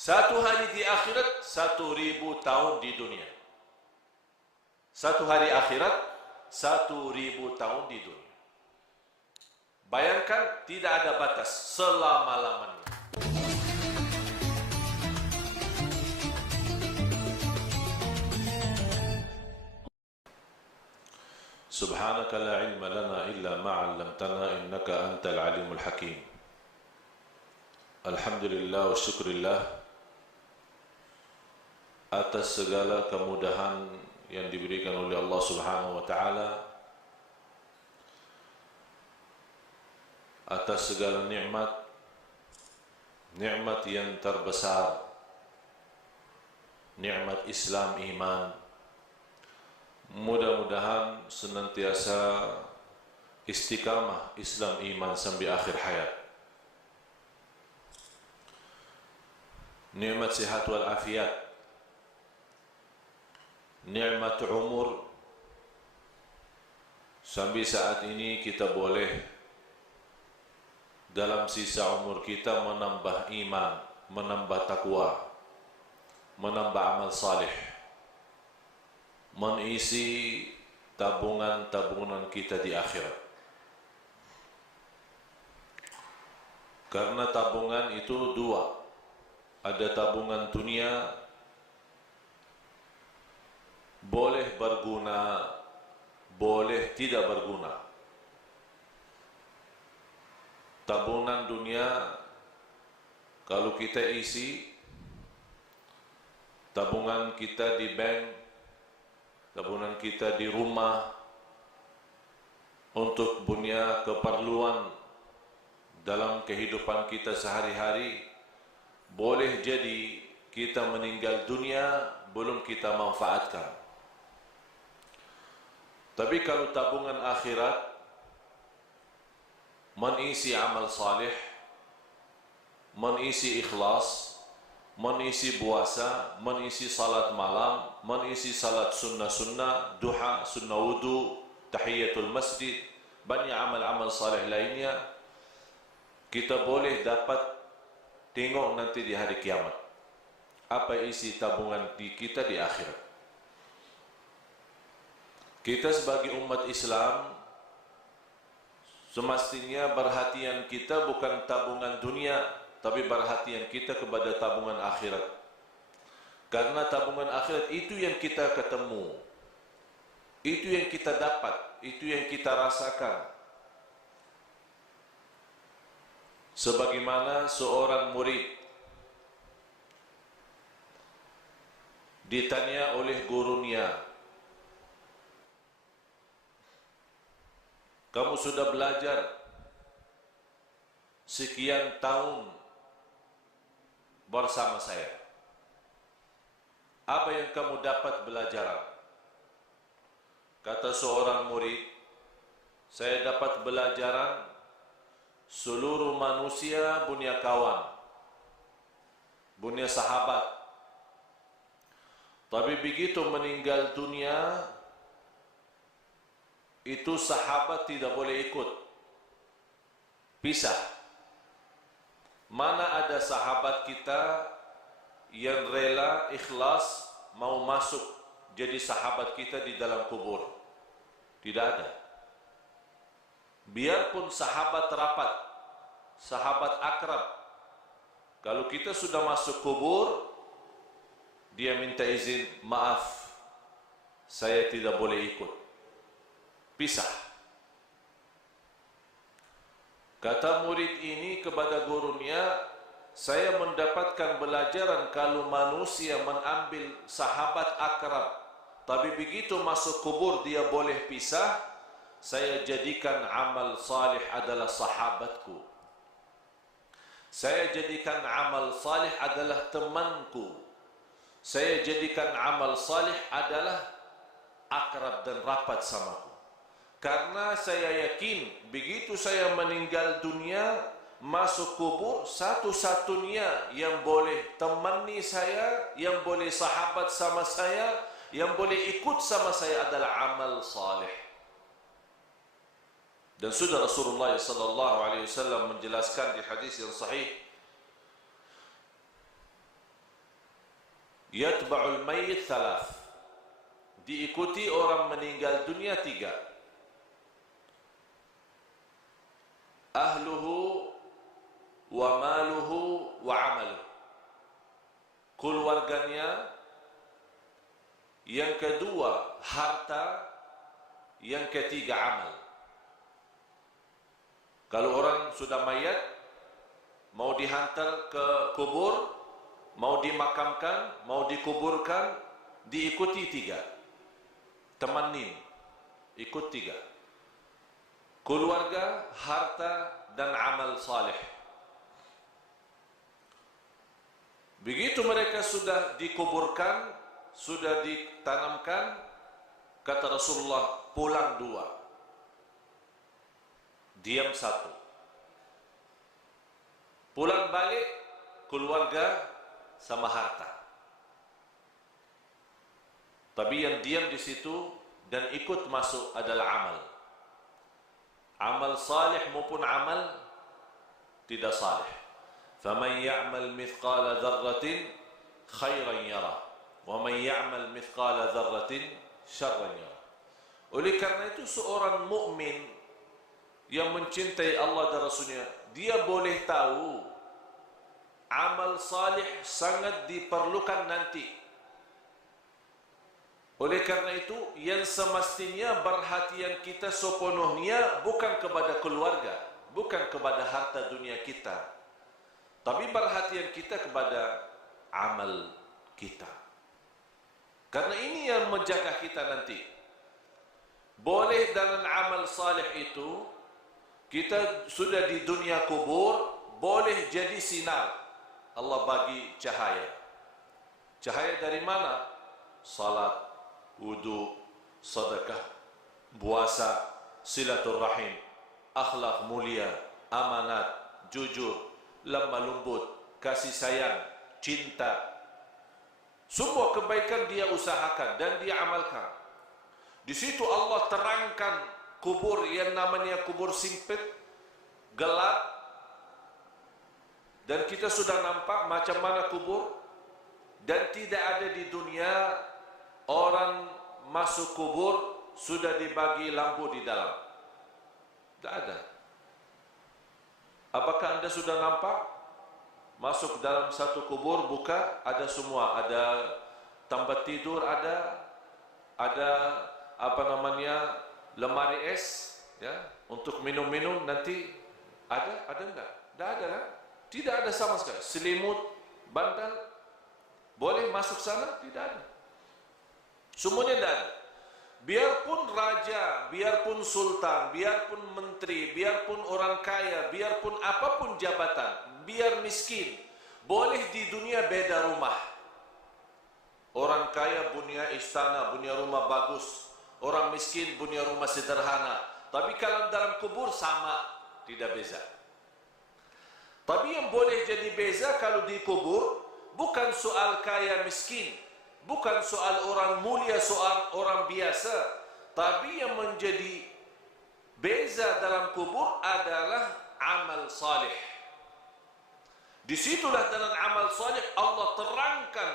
Satu hari di akhirat 1.000 tahun di dunia. Satu hari akhirat 1.000 tahun di dunia. Bayangkan, tidak ada batas selama-lamanya. Subhanaka la ilma lana illa ma 'allamtana innaka antal alimul hakim. Alhamdulillah wa syukurillah atas segala kemudahan yang diberikan oleh Allah Subhanahu wa taala, atas segala nikmat yang terbesar, nikmat Islam, iman. Mudah-mudahan senantiasa istiqamah Islam iman sampai akhir hayat. Nikmat sihat wal afiat, nikmat umur. Sampai saat ini kita boleh dalam sisa umur kita menambah iman, menambah takwa, menambah amal salih, mengisi tabungan-tabungan kita di akhirat. Karena tabungan itu dua. Ada tabungan dunia, boleh berguna, boleh tidak berguna. Tabungan dunia, kalau kita isi tabungan kita di bank, tabungan kita di rumah, untuk punya keperluan dalam kehidupan kita sehari-hari, boleh jadi kita meninggal dunia belum kita manfaatkan. Tapi kalau tabungan akhirat, mengisi amal salih, mengisi ikhlas, mengisi puasa, mengisi salat malam, mengisi salat sunnah-sunnah, duha, sunnah wudu, tahiyatul masjid, banyak amal-amal salih lainnya, kita boleh dapat tengok nanti di hari kiamat apa isi tabungan kita di akhirat. Kita sebagai umat Islam semestinya perhatian kita bukan tabungan dunia, tapi perhatian kita kepada tabungan akhirat. Karena tabungan akhirat itu yang kita ketemu, itu yang kita dapat, itu yang kita rasakan. Sebagaimana seorang murid ditanya oleh gurunya, kamu sudah belajar sekian tahun bersama saya, apa yang kamu dapat belajar? Kata seorang murid, saya dapat belajaran seluruh manusia punya kawan, punya sahabat. Tapi begitu meninggal dunia, itu sahabat tidak boleh ikut, pisah. Mana ada sahabat kita yang rela, ikhlas, mau masuk jadi sahabat kita di dalam kubur? Tidak ada. Biarpun sahabat rapat, sahabat akrab, kalau kita sudah masuk kubur, dia minta izin, maaf, saya tidak boleh ikut, pisah. Kata murid ini kepada gurunya, saya mendapatkan pelajaran kalau manusia mengambil sahabat akrab, tapi begitu masuk kubur dia boleh pisah. Saya jadikan amal salih adalah sahabatku. Saya jadikan amal salih adalah temanku. Saya jadikan amal salih adalah akrab dan rapat samaku. Karena saya yakin begitu saya meninggal dunia, masuk kubur, satu-satunya yang boleh temani saya, yang boleh sahabat sama saya, yang boleh ikut sama saya adalah amal salih. Dan sudah Rasulullah sallallahu alaihi wasallam menjelaskan di hadis yang sahih, Yatba'ul mayyit thalath, diikuti orang meninggal dunia 3. Ahluhu wa maluhu wa amaluhu, keluarganya. Yang kedua harta, yang ketiga amal. Kalau orang sudah mayat, mau dihantar ke kubur, mau dimakamkan, mau dikuburkan, diikuti 3. Temanin, ikut 3. Keluarga, harta, dan amal saleh. Begitu mereka sudah dikuburkan, sudah ditanamkan, kata Rasulullah, pulang 2, diam 1. Pulang balik keluarga sama harta. Tapi yang diam di situ dan ikut masuk adalah amal. Amal salih maupun amal tidak salih. Faman ya'mal mithqala dzarratin khairan yarah, wa man ya'mal mithqala dzarratin syarran yarah. Oleh karena itu seorang mukmin yang mencintai Allah dan Rasulnya, dia boleh tahu amal salih sangat diperlukan nanti. Oleh karena itu, yang semestinya perhatian kita sepenuhnya bukan kepada keluarga, bukan kepada harta dunia kita, tapi perhatian kita kepada amal kita. Karena ini yang menjaga kita nanti. Boleh dalam amal salih itu, kita sudah di dunia kubur, boleh jadi sinar. Allah bagi cahaya. Cahaya dari mana? Salat, wudu, sedekah, puasa, silaturrahim, akhlak mulia, amanat, jujur, lemah lembut, kasih sayang, cinta. Semua kebaikan dia usahakan dan dia amalkan. Di situ Allah terangkan kubur yang namanya kubur sempit, gelap, dan kita sudah nampak macam mana kubur. Dan tidak ada di dunia orang masuk kubur sudah dibagi lampu di dalam. Tidak ada. Apakah anda sudah nampak? Masuk dalam satu kubur, buka, ada semua. Ada tempat tidur, ada apa namanya, lemari es, ya, untuk minum-minum nanti ada enggak? Tidak ada kan? Tidak ada sama sekali. Selimut, bantal, boleh masuk sana? Tidak ada. Semuanya tidak ada. Biarpun raja, biarpun sultan, biarpun menteri, biarpun orang kaya, biarpun apapun jabatan, biar miskin, boleh di dunia beda rumah. Orang kaya punya istana, punya rumah bagus. Orang miskin punya rumah sederhana. Tapi kalau dalam kubur sama, tidak beza. Tapi yang boleh jadi beza kalau di kubur, bukan soal kaya miskin, bukan soal orang mulia, soal orang biasa. Tapi yang menjadi beza dalam kubur adalah amal salih. Disitulah dalam amal salih Allah terangkan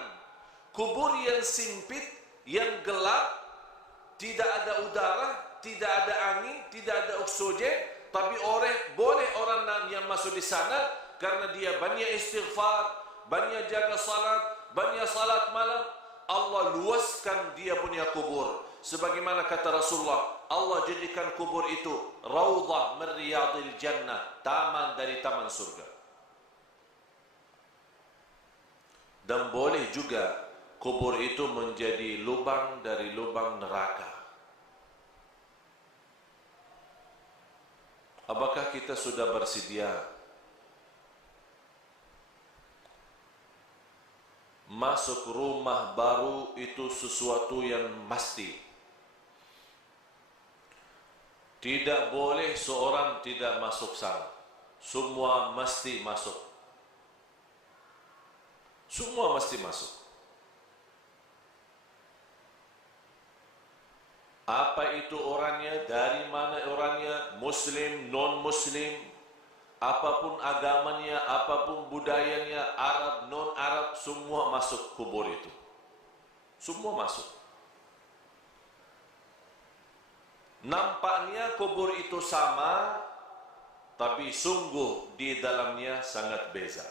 kubur yang sempit, yang gelap, tidak ada udara, tidak ada angin, tidak ada oksigen, tapi boleh orang yang masuk di sana karena dia banyak istighfar, banyak jaga salat, banyak salat malam. Allah luaskan dia punya kubur. Sebagaimana kata Rasulullah, Allah jadikan kubur itu raudhah min riyadil jannah, taman dari taman surga. Dan boleh juga kubur itu menjadi lubang dari lubang neraka. Apakah kita sudah bersedia masuk rumah baru itu sesuatu yang mesti? Tidak boleh seorang tidak masuk sana. Semua mesti masuk. Semua mesti masuk. Apa itu orangnya, dari mana orangnya, muslim, non-muslim, apapun agamanya, apapun budayanya, Arab, non-Arab, semua masuk kubur itu. Semua masuk. Nampaknya kubur itu sama, tapi sungguh di dalamnya sangat beza.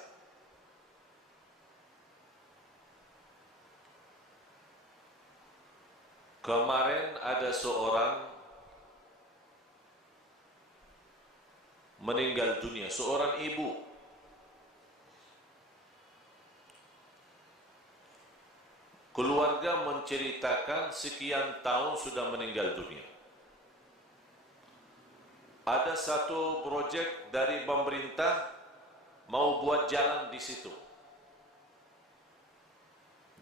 Kemarin ada seorang meninggal dunia, seorang ibu. Keluarga menceritakan sekian tahun sudah meninggal dunia. Ada satu projek dari pemerintah mau buat jalan di situ.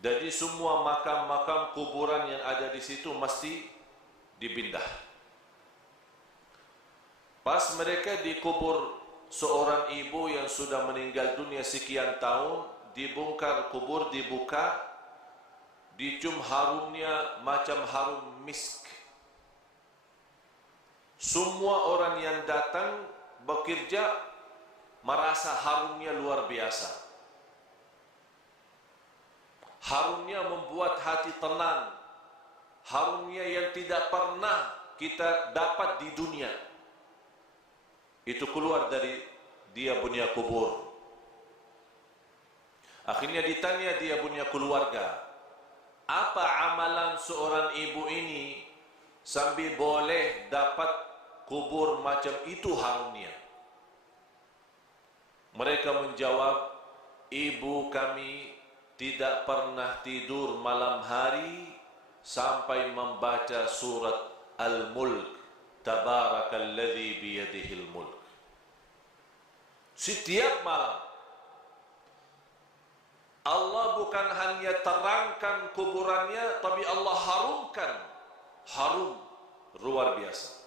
Jadi semua makam-makam kuburan yang ada di situ mesti dipindah. Pas mereka dikubur seorang ibu yang sudah meninggal dunia sekian tahun, dibongkar kubur, dibuka, dicium harumnya macam harum misk. Semua orang yang datang bekerja merasa harumnya luar biasa. Harumnya membuat hati tenang. Harumnya yang tidak pernah kita dapat di dunia. Itu keluar dari dia punya kubur. Akhirnya ditanya dia punya keluarga, apa amalan seorang ibu ini sambil boleh dapat kubur macam itu harumnya? Mereka menjawab, ibu kami tidak pernah tidur malam hari sampai membaca surat Al-Mulk, Tabarakalladzi biyadihil mulk. Setiap malam Allah bukan hanya terangkan kuburannya, tapi Allah harumkan. Harum luar biasa.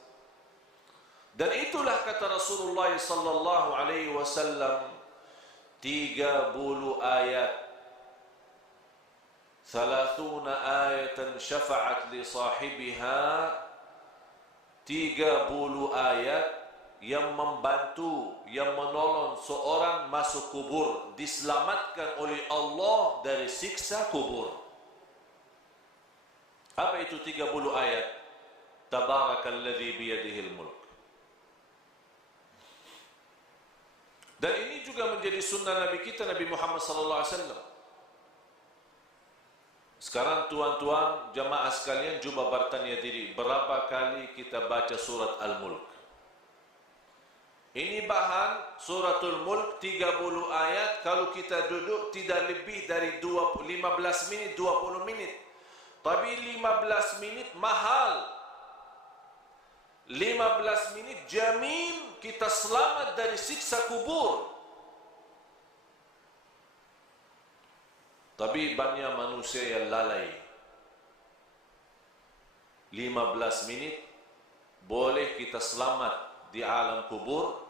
Dan itulah kata Rasulullah sallallahu alaihi wasallam, 30 ayat, 30 ayatan syafa'at li sahibiha, 30 ayat yang membantu, yang menolong seorang masuk kubur, diselamatkan oleh Allah dari siksa kubur. Apa itu 30 ayat? Tabarakalladzi biyadihil mulk. Dan ini juga menjadi sunnah Nabi kita, Nabi Muhammad sallallahu alaihi wasallam. Sekarang tuan-tuan jamaah sekalian cuba bertanya diri, berapa kali kita baca surat Al-Mulk? Ini bahan suratul Mulk 30 ayat, kalau kita duduk tidak lebih dari 15 menit, 20 menit. Tapi 15 menit mahal. 15 menit jamin kita selamat dari siksa kubur. Tapi banyak manusia yang lalai. 15 menit boleh kita selamat di alam kubur,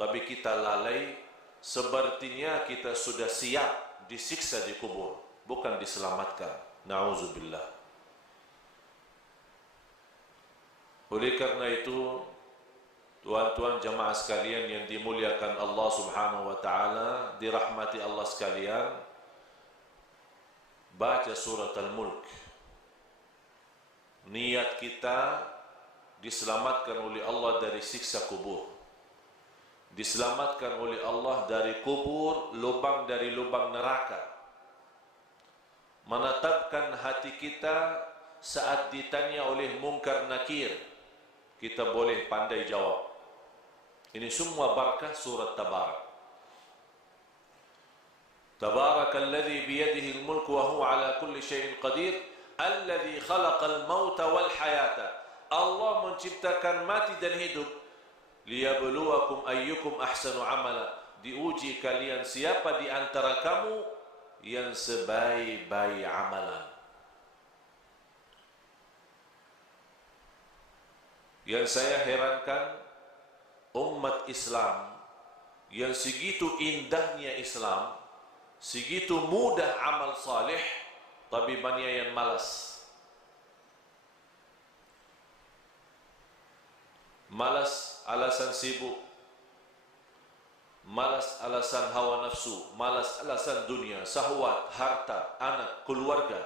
tapi kita lalai, sepertinya kita sudah siap disiksa di kubur, bukan diselamatkan. Na'udzubillah. Oleh karena itu, tuan-tuan jamaah sekalian yang dimuliakan Allah Subhanahu wa taala, dirahmati Allah sekalian, baca surat Al-Mulk. Niat kita diselamatkan oleh Allah dari siksa kubur, diselamatkan oleh Allah dari kubur, lubang dari lubang neraka. Menetapkan hati kita saat ditanya oleh Munkar Nakir, kita boleh pandai jawab. Ini semua barakah surat Tabarak. Tabarakalladzi biyadihi al-mulk wa huwa ala kulli syai'in qadir, alladzi khalaqal mauta wal hayata. Allah menciptakan mati dan hidup, liyabluwakum ayyukum ahsanu amala. Diuji kalian siapa di antara kamu yang sebaik-baik amalan. Yang saya herankan, umat Islam yang segitu indahnya Islam, segitu mudah amal salih, tapi banyak yang malas. Malas alasan sibuk, malas alasan hawa nafsu, malas alasan dunia, syahwat, harta, anak, keluarga.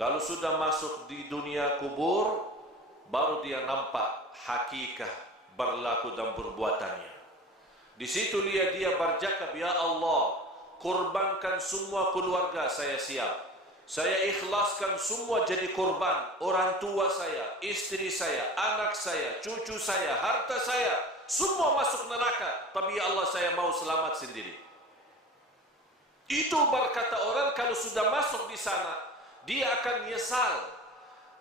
Kalau sudah masuk di dunia kubur, baru dia nampak hakikat berlaku dan perbuatannya. Di situ dia bercakap, ya Allah, kurbankan semua keluarga saya siap. Saya ikhlaskan semua jadi kurban. Orang tua saya, istri saya, anak saya, cucu saya, harta saya, semua masuk neraka. Tapi ya Allah, saya mau selamat sendiri. Itu berkata orang kalau sudah masuk di sana, dia akan nyesal,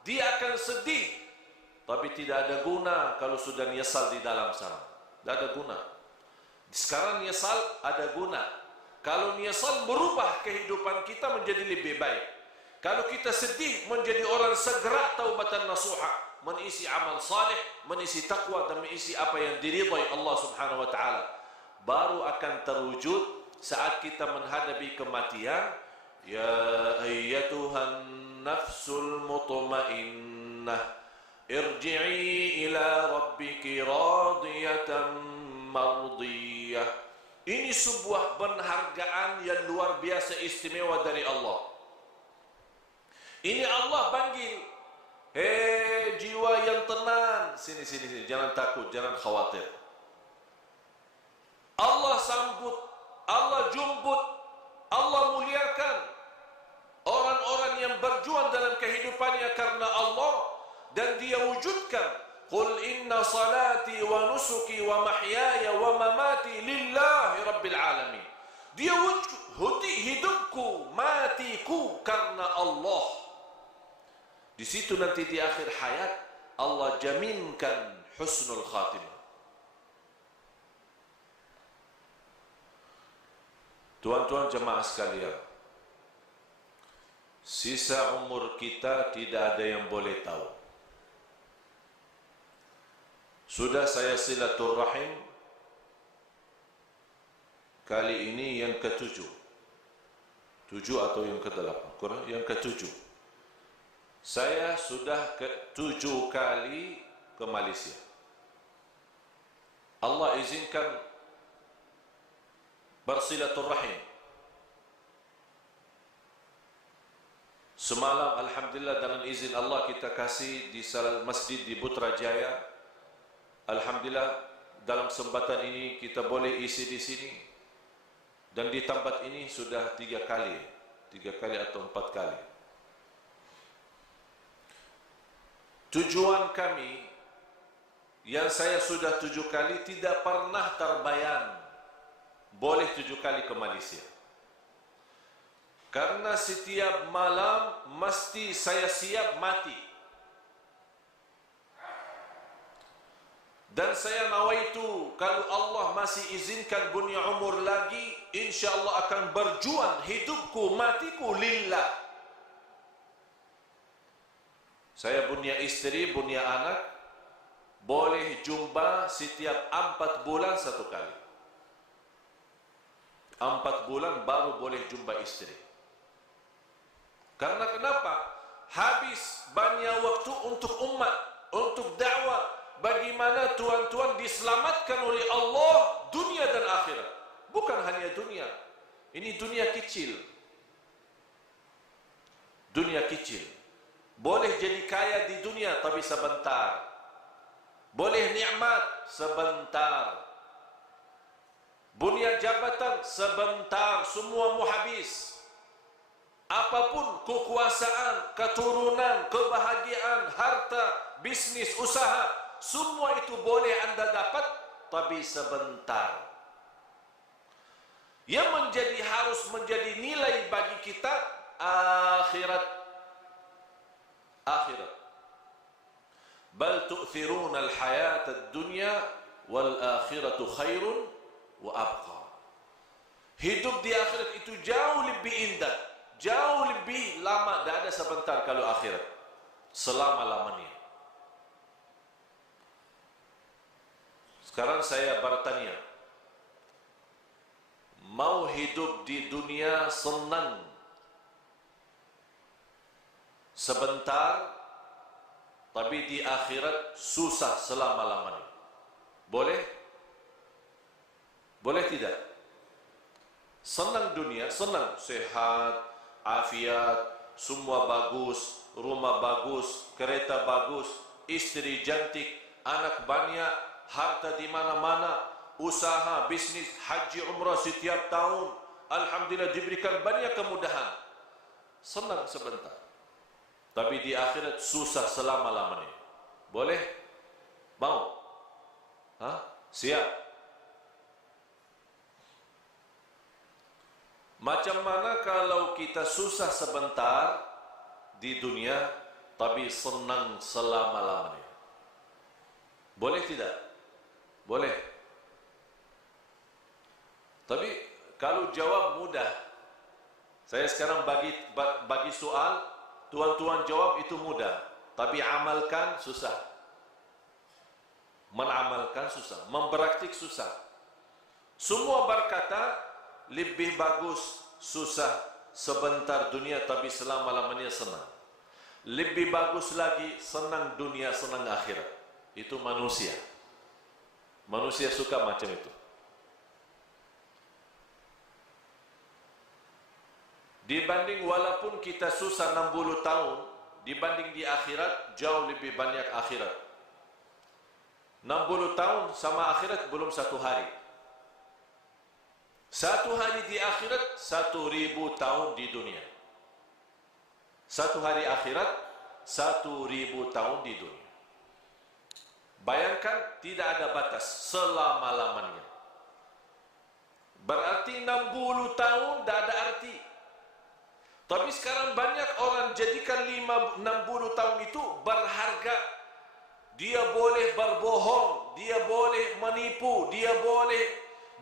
dia akan sedih. Tapi tidak ada guna kalau sudah nyesal di dalam sana. Tidak ada guna. Sekarang nyesal ada guna. Kalau nyesal merubah kehidupan kita menjadi lebih baik. Kalau kita sedih menjadi orang segera taubatan nasuha, mengisi amal saleh, mengisi takwa dan mengisi apa yang diridhai Allah Subhanahu wa taala. Baru akan terwujud saat kita menghadapi kematian. Ya ayyatuhan nafsul mutmainnah, irji'i ila rabbiki radiyatan mardiyah. Ini sebuah penghargaan yang luar biasa istimewa dari Allah. Ini Allah panggil, hei jiwa yang tenang, sini, jangan takut, jangan khawatir. Allah sambut, Allah jemput, Allah muliakan orang-orang yang berjuang dalam kehidupannya karena Allah, dan dia wujudkan, qul inna salati wa nusuki wa mahyaya wa mamati lillahi rabbil alamin. Dia wujud hidupku, matiku karena Allah. Di situ nanti di akhir hayat Allah jaminkan husnul khatimah. Tuan-tuan jemaah sekalian, sisa umur kita tidak ada yang boleh tahu. Sudah saya silaturahim kali ini yang ke-7. 7 atau yang ke-8? Kurang, yang ke-7. Saya sudah ke-7 kali ke Malaysia. Allah izinkan bersilaturahim. Semalam alhamdulillah dengan izin Allah kita kasih di salah masjid di Putrajaya. Alhamdulillah dalam kesempatan ini kita boleh isi di sini. Dan di tempat ini sudah 3 kali atau 4 kali. Tujuan kami yang saya sudah 7 kali tidak pernah terbayang boleh 7 kali ke Malaysia. Karena setiap malam mesti saya siap mati. Dan saya nawaitu kalau Allah masih izinkan punya umur lagi, insyaAllah akan berjuang hidupku, matiku lillah. Saya punya istri, punya anak, boleh jumpa setiap 4 bulan 1 kali. 4 bulan baru boleh jumpa istri. Karena kenapa? Habis banyak waktu untuk umat, untuk dakwah. Bagaimana tuan-tuan diselamatkan oleh Allah dunia dan akhirat. Bukan hanya dunia. Ini dunia kecil. Dunia kecil. Boleh jadi kaya di dunia tapi sebentar. Boleh nikmat sebentar. Punya jabatan sebentar, semua mau habis. Apapun kekuasaan, keturunan, kebahagiaan, harta, bisnis, usaha, semua itu boleh anda dapat tapi sebentar. Yang harus menjadi nilai bagi kita akhirat. Akhirat. Bal tu'thiruna al-hayata ad-dunya wal akhiratu khairun wa abqa. Hidup di akhirat itu jauh lebih indah, jauh lebih lama, tidak ada sebentar kalau akhirat. Selama-lamanya. Sekarang saya bertanya, mau hidup di dunia senang sebentar, tapi di akhirat susah selama-lamanya. Boleh? Boleh tidak? Senang dunia, senang, sehat, afiat, semua bagus, rumah bagus, kereta bagus, istri cantik, anak banyak, harta di mana-mana, usaha, bisnis, haji, umrah setiap tahun, alhamdulillah diberikan banyak kemudahan. Senang sebentar, tapi di akhirat susah selama-lamanya. Boleh? Mau? Siap? Macam mana kalau kita susah sebentar di dunia, tapi senang selama-lamanya? Boleh tidak? Boleh. Tapi kalau jawab mudah, saya sekarang bagi soal, tuan-tuan jawab itu mudah, tapi amalkan susah. Menamalkan susah, mempraktik susah. Semua berkata lebih bagus susah sebentar dunia tapi selama-lamanya senang. Lebih bagus lagi senang dunia, senang akhirat. Itu manusia. Manusia suka macam itu. Dibanding walaupun kita susah 60 tahun, dibanding di akhirat jauh lebih banyak akhirat. 60 tahun sama akhirat belum satu hari. Satu hari di akhirat 1000 tahun di dunia. Satu hari akhirat 1000 tahun di dunia. Bayangkan tidak ada batas selama-lamanya. Berarti 60 tahun tidak ada arti. Tapi sekarang banyak orang jadikan 60 tahun itu berharga. Dia boleh berbohong, dia boleh menipu, dia boleh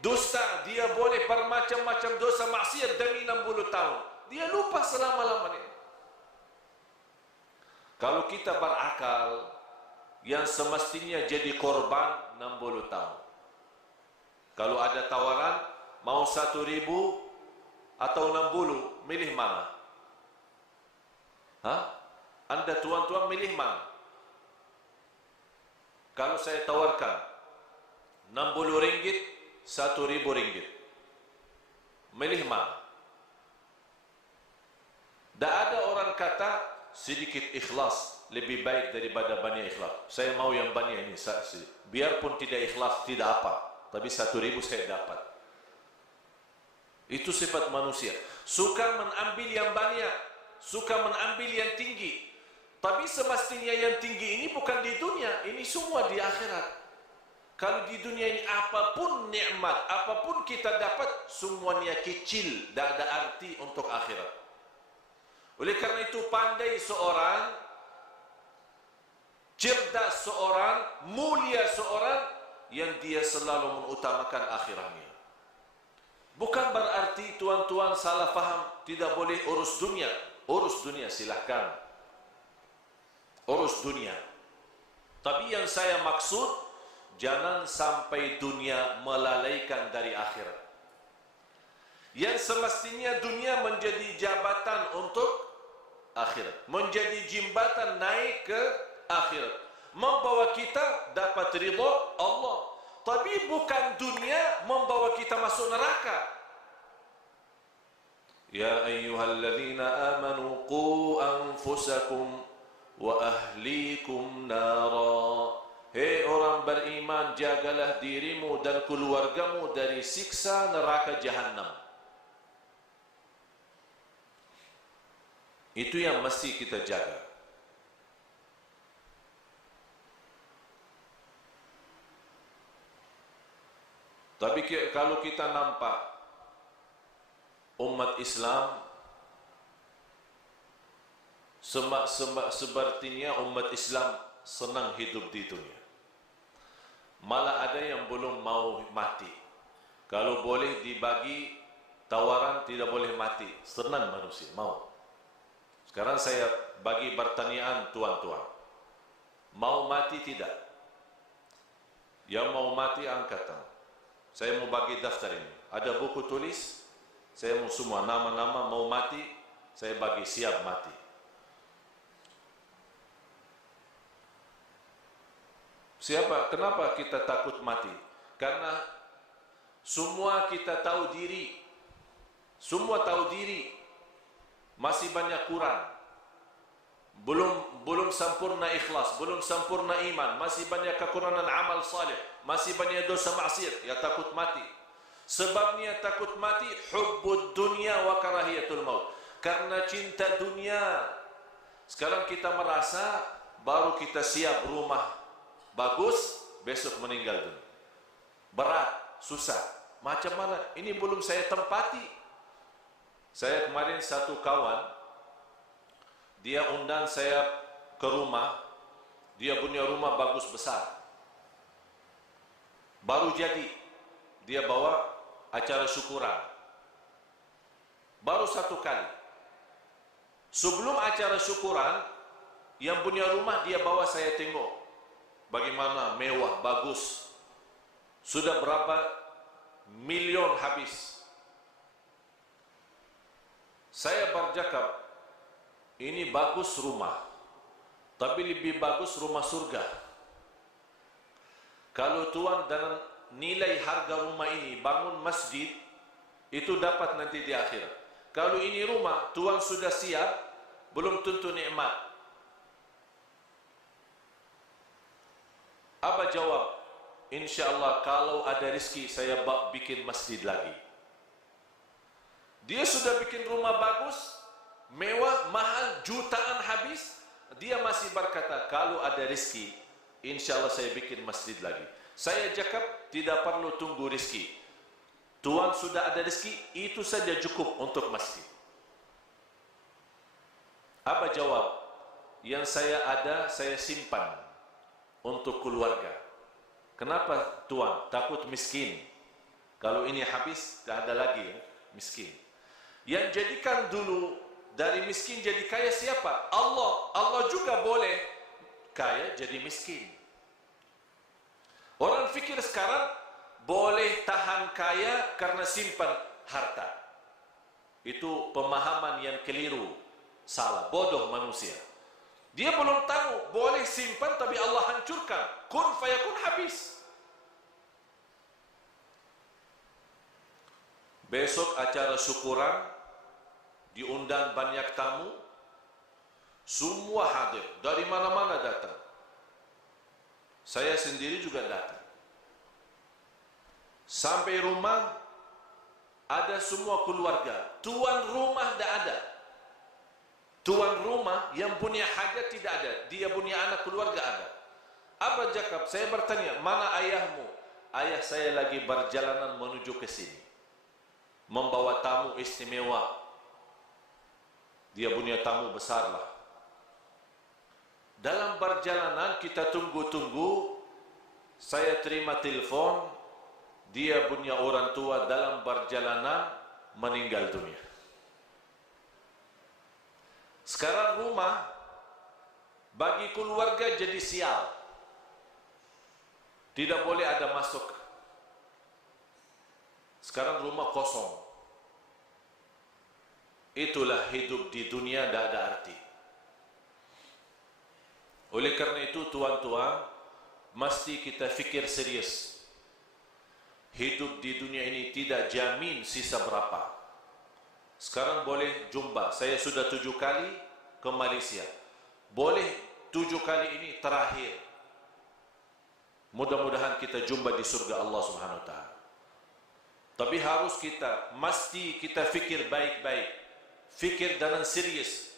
dusta, dia boleh bermacam-macam dosa maksiat demi 60 tahun. Dia lupa selama-lamanya. Kalau kita berakal, yang semestinya jadi korban 60 tahun. Kalau ada tawaran, mau 1000 atau 60, milih mana? Anda tuan-tuan milih mana? Kalau saya tawarkan 60 ringgit, 1000 ringgit, milih mana? Tak ada orang kata sedikit ikhlas lebih baik daripada banyak ikhlas. Saya mau yang banyak ini. Biarpun tidak ikhlas, tidak apa. Tapi 1000 saya dapat. Itu sifat manusia. Suka mengambil yang banyak, suka mengambil yang tinggi. Tapi semestinya yang tinggi ini bukan di dunia, ini semua di akhirat. Kalau di dunia ini apapun nikmat, apapun kita dapat, semuanya kecil, tidak ada arti untuk akhirat. Oleh karena itu pandai seorang, cerdas seorang, mulia seorang, yang dia selalu mengutamakan akhiratnya. Bukan berarti tuan-tuan salah faham, tidak boleh urus dunia. Urus dunia silahkan. Urus dunia. Tapi yang saya maksud, jangan sampai dunia melalaikan dari akhirat. Yang semestinya dunia menjadi jabatan untuk akhirat, menjadi jembatan naik ke akhirat, membawa kita dapat ridha Allah. Tapi bukan dunia membawa kita masuk neraka. Ya ayyuhalladzina amanu qu anfusakum wa ahlikum nara. Hei orang beriman, jagalah dirimu dan keluargamu dari siksa neraka jahanam. Itu yang mesti kita jaga. Tapi kalau kita nampak umat Islam sepertinya umat Islam senang hidup di dunia. Malah ada yang belum mau mati. Kalau boleh dibagi tawaran tidak boleh mati, senang manusia mau. Sekarang saya bagi pertanyaan tuan-tuan, mau mati tidak? Yang mau mati angkat tangan. Saya mau bagi daftar ini. Ada buku tulis, saya mau semua nama-nama mau mati, saya bagi siap mati. Siapa? Kenapa kita takut mati? Karena semua kita tahu diri. Semua tahu diri. masih banyak kurang, belum sempurna ikhlas, belum sempurna iman, masih banyak kekurangan amal saleh, masih banyak dosa maksiat, ya takut mati. Sebabnya takut mati hubbud dunya wa karahiyatul maut. Karena cinta dunia. Sekarang kita merasa baru kita siap rumah bagus, besok meninggal dunia. Berat, susah. Macam mana? Ini belum saya tempati. Saya kemarin satu kawan, dia undang saya ke rumah. Dia punya rumah bagus besar, baru jadi. Dia bawa acara syukuran, baru satu kali. Sebelum acara syukuran, yang punya rumah dia bawa saya tengok bagaimana mewah, bagus. Sudah berapa milion habis. Saya bercakap, ini bagus rumah, tapi lebih bagus rumah surga. Kalau Tuhan dalam nilai harga rumah ini bangun masjid, itu dapat nanti di akhirat. Kalau ini rumah Tuhan sudah siap, belum tentu nikmat. Apa jawab? InsyaAllah kalau ada rezeki saya bikin masjid lagi. Dia sudah bikin rumah bagus, mewah, mahal, jutaan habis. Dia masih berkata, kalau ada rezeki, InsyaAllah saya bikin masjid lagi. Saya cakap, tidak perlu tunggu rezeki. Tuhan sudah ada rezeki, itu saja cukup untuk masjid. Apa jawab? Yang saya ada, saya simpan untuk keluarga. Kenapa Tuhan? Takut miskin. Kalau ini habis, tak ada lagi miskin. Yang jadikan dulu dari miskin jadi kaya siapa? Allah. Allah juga boleh kaya jadi miskin. Orang fikir sekarang boleh tahan kaya karena simpan harta. Itu pemahaman yang keliru, salah, bodoh manusia. Dia belum tahu boleh simpan tapi Allah hancurkan. Kun fayakun, habis. Besok acara syukuran, diundang banyak tamu, semua hadir, dari mana-mana datang. Saya sendiri juga datang. Sampai rumah, ada semua keluarga. Tuan rumah tidak ada. Tuan rumah yang punya hajat tidak ada. Dia punya anak keluarga ada. Apa cakap? Saya bertanya, mana ayahmu? Ayah saya lagi berjalanan menuju ke sini, membawa tamu istimewa. Dia punya tamu besar lah. Dalam perjalanan kita tunggu-tunggu, saya terima telepon, dia punya orang tua dalam perjalanan meninggal dunia. Sekarang rumah bagi keluarga jadi sial. Tidak boleh ada masuk. Sekarang rumah kosong. Itulah hidup di dunia, tidak ada arti. Oleh karena itu tuan-tuan, mesti kita fikir serius. Hidup di dunia ini tidak jamin sisa berapa. Sekarang boleh jumpa, saya sudah 7 kali ke Malaysia. Boleh 7 kali ini terakhir. Mudah-mudahan kita jumpa di surga Allah Subhanahu Wa Taala. Tapi harus mesti kita fikir baik-baik. Fikir dengan serius.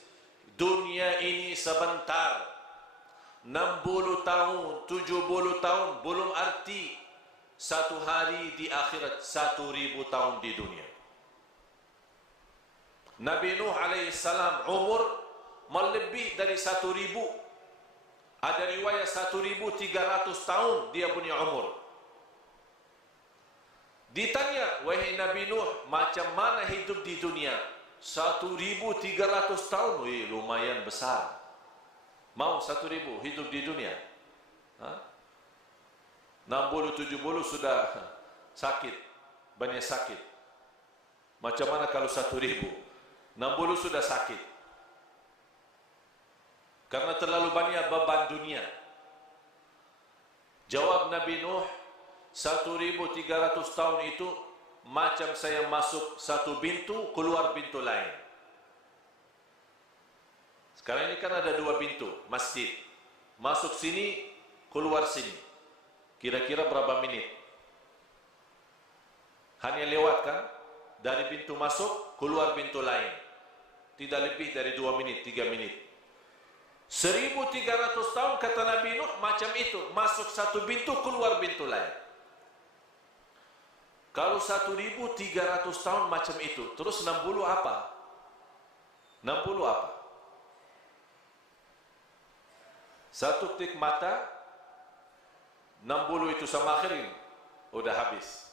Dunia ini sebentar. 60 tahun, 70 tahun belum arti. Satu hari di akhirat, 1000 tahun di dunia. Nabi Nuh alaihissalam umur melebih dari 1000. Ada riwayat 1300 tahun dia punya umur. Ditanya, wahai Nabi Nuh, macam mana hidup di dunia? 1300 tahun, wih, lumayan besar. Mau 1000 hidup di dunia? 60-70 sudah sakit, banyak sakit. Macam mana kalau 1000? 60 sudah sakit. Karena terlalu banyak beban dunia. Jawab Nabi Nuh, 1300 tahun itu macam saya masuk satu pintu, keluar pintu lain. Sekarang ini kan ada 2 pintu masjid. Masuk sini, keluar sini. Kira-kira berapa menit? Hanya lewat kan? Dari pintu masuk, keluar pintu lain. Tidak lebih dari 2 menit, 3 menit. 1300 tahun kata Nabi Nuh macam itu. Masuk satu pintu, keluar pintu lain. Kalau 1300 tahun macam itu, terus 60 apa? 60 apa? Satu ketik mata, 60 itu sama akhirin, udah habis.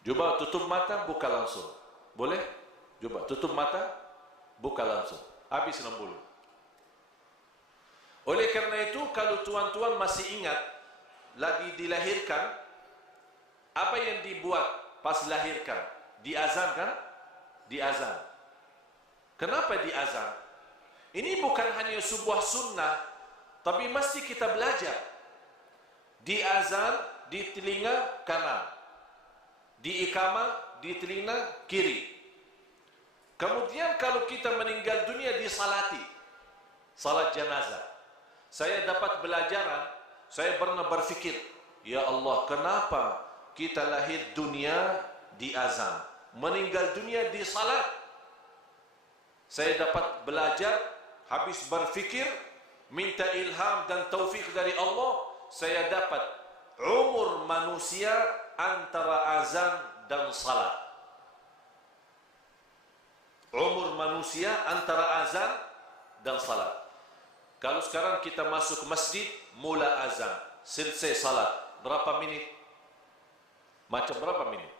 Coba tutup mata, buka langsung. Boleh? Coba tutup mata, buka langsung. Habis 60. Oleh karena itu, kalau tuan-tuan masih ingat, lagi dilahirkan, apa yang dibuat pas lahirkan? Diazan kan? Diazan. Kenapa diazan? Ini bukan hanya sebuah sunnah, tapi mesti kita belajar. Diazan di telinga kanan, diikamah di telinga kiri. Kemudian kalau kita meninggal dunia disalati, salat jenazah. Saya dapat belajaran, saya pernah berfikir, ya Allah, kenapa kita lahir dunia di azan, meninggal dunia di salat? Saya dapat belajar, habis berfikir, minta ilham dan taufik dari Allah, saya dapat umur manusia antara azan dan salat. Umur manusia antara azan dan salat. Kalau sekarang kita masuk masjid, mula azan, selesai salat, berapa menit? Macam berapa menit?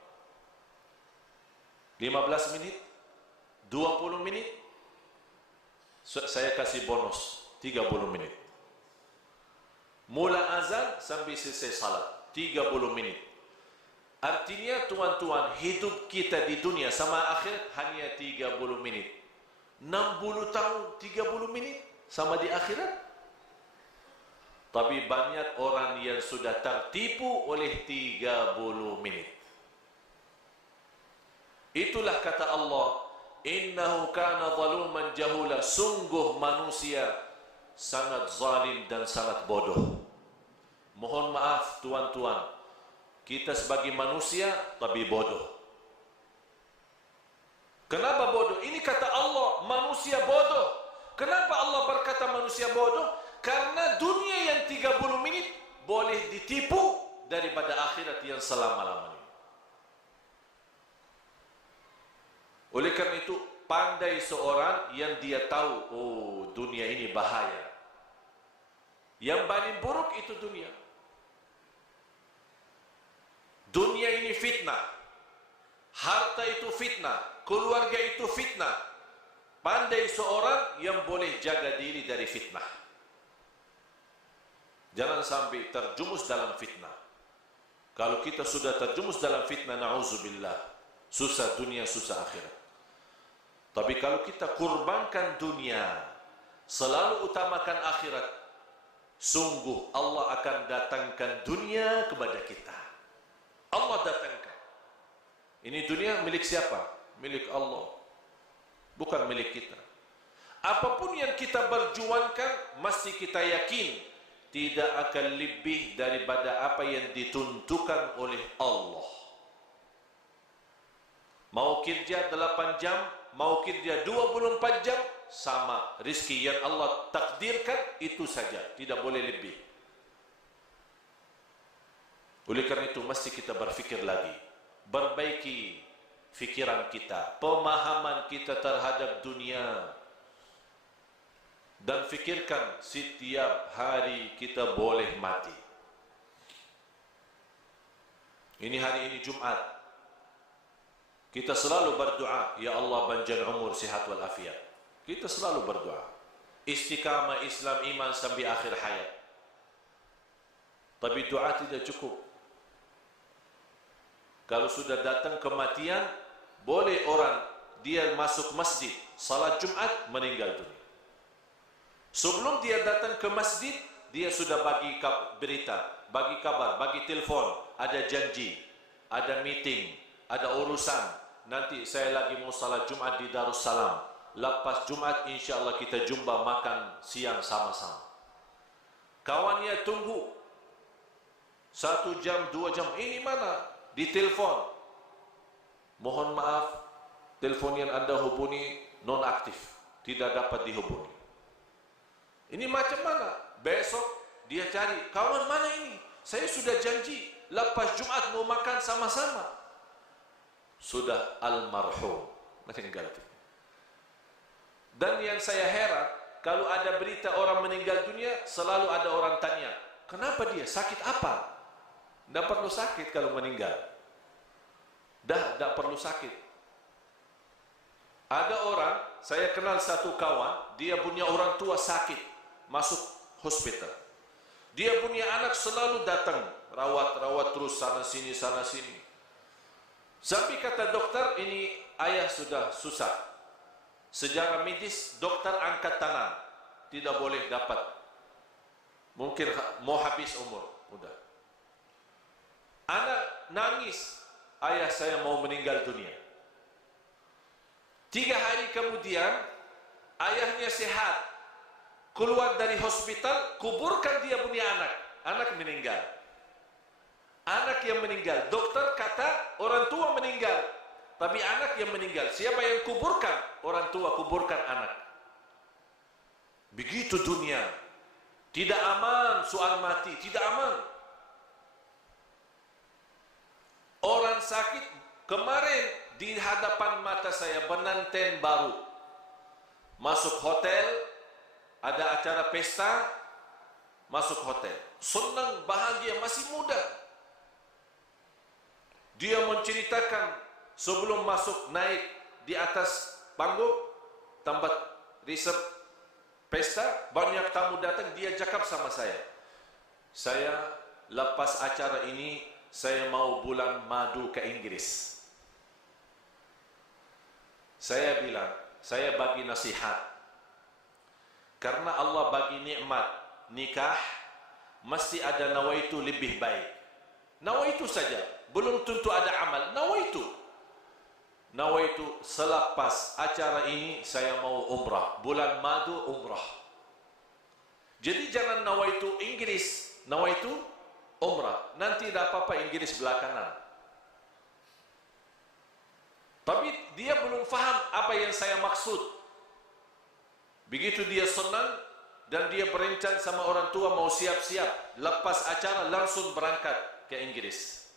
15 menit? 20 menit? Saya kasih bonus 30 menit. Mula azan sampai selesai salat 30 menit. Artinya tuan-tuan, hidup kita di dunia sama akhirat hanya 30 menit. 60 tahun 30 menit sama di akhirat. Tapi banyak orang yang sudah tertipu oleh 30 menit. Itulah kata Allah, innahu kana zaluman jahula, sungguh manusia sangat zalim dan sangat bodoh. Mohon maaf tuan-tuan, kita sebagai manusia tapi bodoh. Kenapa bodoh? Ini kata Allah, manusia bodoh. Kenapa Allah berkata manusia bodoh? Karena dunia yang 30 menit boleh ditipu daripada akhirat yang selama-lamanya. Oleh karena itu, pandai seorang yang dia tahu, oh dunia ini bahaya. Yang paling buruk itu dunia. Dunia ini fitnah. Harta itu fitnah. Keluarga itu fitnah. Pandai seorang yang boleh jaga diri dari fitnah. Jangan sampai terjumus dalam fitnah. Kalau kita sudah terjumus dalam fitnah, na'udzubillah, susah dunia, susah akhirat. Tapi kalau kita kurbankan dunia, selalu utamakan akhirat, sungguh Allah akan datangkan dunia kepada kita. Allah datangkan. Ini dunia milik siapa? Milik Allah, bukan milik kita. Apapun yang kita berjuangkan, mesti kita yakin tidak akan lebih daripada apa yang ditentukan oleh Allah. Mau kerja 8 jam, mau kerja 24 jam, sama. Rizki yang Allah takdirkan itu saja, tidak boleh lebih. Oleh karena itu mesti kita berfikir lagi, perbaiki fikiran kita, pemahaman kita terhadap dunia, dan fikirkan setiap hari kita boleh mati. Ini hari ini Jumat, kita selalu berdoa, ya Allah panjang umur, sihat wal afiat. Kita selalu berdoa, istiqamah Islam iman sampai akhir hayat. Tapi doa tidak cukup. Kalau sudah datang kematian, boleh orang dia masuk masjid, salat Jumat, meninggal dunia. Sebelum dia datang ke masjid, dia sudah bagi berita, bagi kabar, bagi telefon, ada janji, ada meeting, ada urusan. Nanti saya lagi mau salat Jumat di Darussalam. lepas Jumat insya-Allah kita jumpa makan siang sama-sama. Kawannya tunggu 1 jam, 2 jam, ini mana? Ditelepon. Mohon maaf, telepon yang Anda hubungi non-aktif, tidak dapat dihubungi. Ini macam mana? Besok dia cari, kawan mana ini? Saya sudah janji, lepas Jumat mau makan sama-sama. Sudah almarhum, meninggal. Dan yang saya heran, kalau ada berita orang meninggal dunia, selalu ada orang tanya, kenapa dia? Sakit apa? Tidak perlu sakit kalau meninggal. Tidak perlu sakit. Ada orang, saya kenal satu kawan, dia punya orang tua sakit, masuk hospital. Dia punya anak selalu datang, rawat terus sana sini. Sampai kata dokter, ini ayah sudah susah. Secara medis, dokter angkat tangan, tidak boleh dapat. Mungkin mau habis umur, udah. Anak nangis, ayah saya mau meninggal dunia. 3 hari kemudian, ayahnya sehat. Keluar dari hospital, kuburkan dia punya anak. Anak meninggal. Anak yang meninggal. Dokter kata orang tua meninggal. Tapi anak yang meninggal. Siapa yang kuburkan? Orang tua kuburkan anak. Begitu dunia. Tidak aman soal mati. Tidak aman. Orang sakit kemarin di hadapan mata saya pengantin baru. Masuk hotel, ada acara pesta, masuk hotel. Senang, bahagia, masih muda. Dia menceritakan sebelum masuk naik di atas panggung, tempat resep pesta, banyak tamu datang, dia cakap sama saya. Saya lepas acara ini, saya mau bulan madu ke Inggris. Saya bilang, saya bagi nasihat. Karena Allah bagi nikmat nikah, mesti ada nawaitu lebih baik. Nawaitu saja, belum tentu ada amal. Nawaitu selepas acara ini saya mau umrah, bulan madu umrah. Jadi jangan nawaitu Inggris, nawaitu umrah. Nanti tidak apa-apa Inggris belakangan. Tapi dia belum faham apa yang saya maksud. Begitu dia senang dan dia berencana sama orang tua mau siap-siap. Lepas acara langsung berangkat ke Inggris.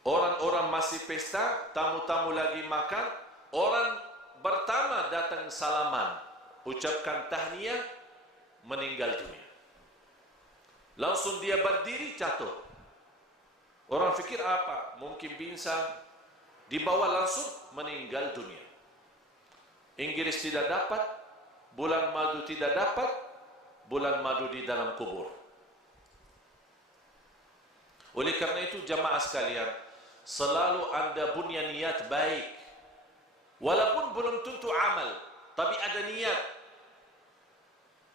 Orang-orang masih pesta, tamu-tamu lagi makan. Orang pertama datang salaman, ucapkan tahniah, meninggal dunia. Langsung dia berdiri jatuh. Orang fikir apa? Mungkin pingsan. Dibawa langsung meninggal dunia. Inggris tidak dapat, bulan madu tidak dapat, bulan madu di dalam kubur. Oleh karena itu jamaah sekalian, selalu anda punya niat baik. Walaupun belum tentu amal, tapi ada niat.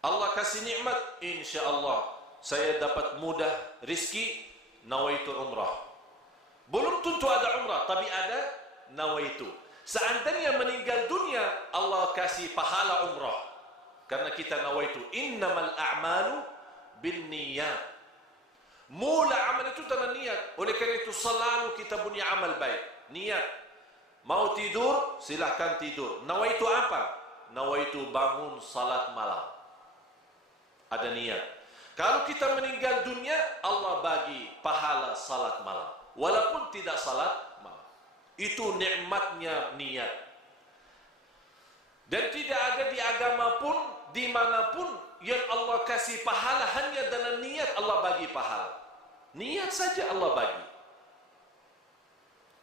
Allah kasih nikmat, insya-Allah saya dapat mudah rizki, nawaitu umrah. Belum tentu ada umrah, tapi ada nawaitu. Seandainya meninggal dunia, Allah kasih pahala umrah. Karena kita nawaitu, innamal a'malu bin niyat. Mula amal itu dengan niat. Oleh karena itu selalu kita punya amal baik. Niat. Mau tidur, silahkan tidur. Nawaitu apa? Nawaitu bangun salat malam. Ada niat. Kalau kita meninggal dunia, Allah bagi pahala salat malam. Walaupun tidak salat malam. Itu nikmatnya niat. Dan tidak ada di agama pun, dimanapun yang Allah kasih pahala hanya dengan niat Allah bagi pahala. Niat saja Allah bagi.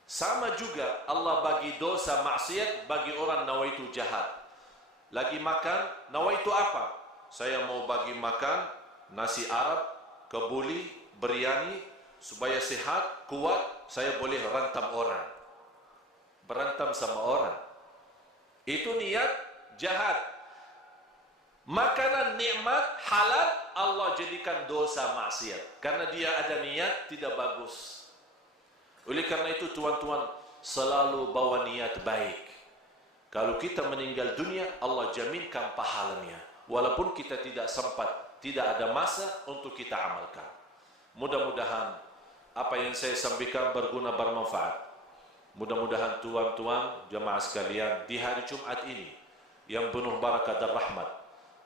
Sama juga Allah bagi dosa maksiat bagi orang nawaitu jahat. Lagi makan, nawaitu apa? Saya mau bagi makan nasi Arab, kebuli, biryani, supaya sehat, kuat, saya boleh rantam orang. Berantem sama orang. Itu niat jahat. Makanan nikmat halal Allah jadikan dosa maksiat. Karena dia ada niat tidak bagus. Oleh karena itu tuan-tuan selalu bawa niat baik. Kalau kita meninggal dunia, Allah jaminkan pahalanya. Walaupun kita tidak sempat, tidak ada masa untuk kita amalkan. Mudah-mudahan apa yang saya sampaikan berguna, bermanfaat. Mudah-mudahan tuan-tuan jemaah sekalian di hari Jumat ini yang penuh barakat dan rahmat,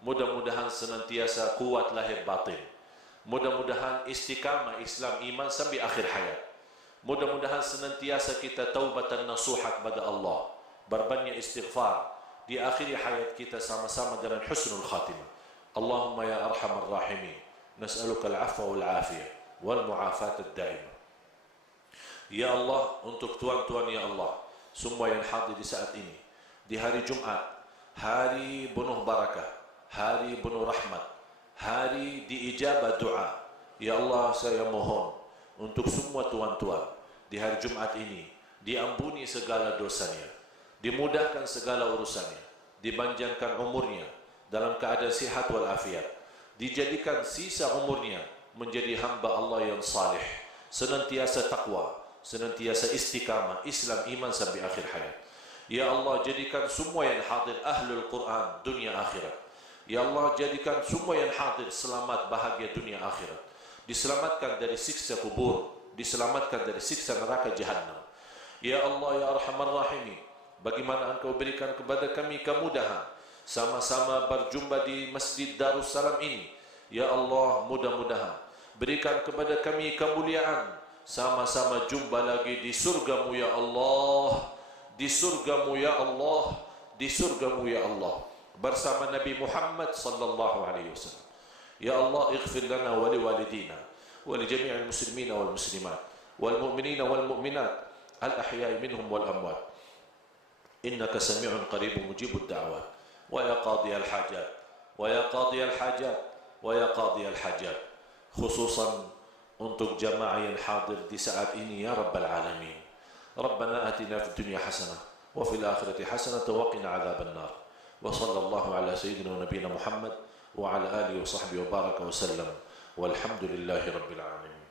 mudah-mudahan senantiasa kuat lahir batin. Mudah-mudahan istiqamah Islam iman sampai akhir hayat. Mudah-mudahan senantiasa kita taubatan nasuhat kepada Allah, berbanyak istighfar di akhir hayat kita sama-sama dengan husnul khatimah. Allahumma ya arhamar rahimin, nas'aluka al-'afwa wal 'afiyah wal mu'afat ad-daimah. Ya Allah, untuk tuan-tuan ya Allah, semua yang hadir di saat ini, di hari Jumat, hari penuh barakah, hari penuh rahmat, hari diijabah doa. Ya Allah, saya mohon untuk semua tuan-tuan di hari Jumat ini diampuni segala dosanya, dimudahkan segala urusannya, dipanjangkan umurnya dalam keadaan sihat wal afiat, dijadikan sisa umurnya menjadi hamba Allah yang salih, senantiasa takwa, senantiasa istiqamah Islam iman sampai akhir hayat. Ya Allah, jadikan semua yang hadir ahlul Quran dunia akhirat. Ya Allah, jadikan semua yang hadir selamat bahagia dunia akhirat, diselamatkan dari siksa kubur, diselamatkan dari siksa neraka jahannam. Ya Allah ya arhamar rahimin, bagaimana Engkau berikan kepada kami kemudahan sama-sama berjumpa di Masjid Darussalam ini. Ya Allah, mudah-mudahan berikan kepada kami kemuliaan sama-sama jumpa lagi di surgamu ya Allah, di surgamu ya Allah, di surgamu ya Allah, bersama Nabi Muhammad sallallahu alaihi wasallam. Ya Allah, ighfir lana wa liwalidina wa li jami'il muslimina wal muslimat wal mu'minina wal mu'minat al ahya'i minhum wal amwat. Innaka sami'un qaribun mujibud da'wat. Wa ya qadiyal hajat, wa ya qadiyal hajat, wa ya qadiyal hajat. Khususan untuk jamaah yang hadir di saat ini ya Rabbal Alamin. Rabbana atina fid dunya hasanah wa fil akhirati hasanah wa qina adzaban nar. Wa sallallahu ala sayyidina wa nabiyina Muhammad wa ala alihi wa sahbihi wa baraka wa sallam. Walhamdulillahi rabbil alamin.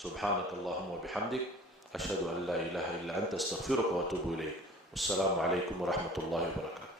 Subhanakallahumma wa bihamdik, asyhadu an la ilaha illa anta astaghfiruka wa atubu ilaik. Wassalamu alaikum warahmatullahi wabarakatuh.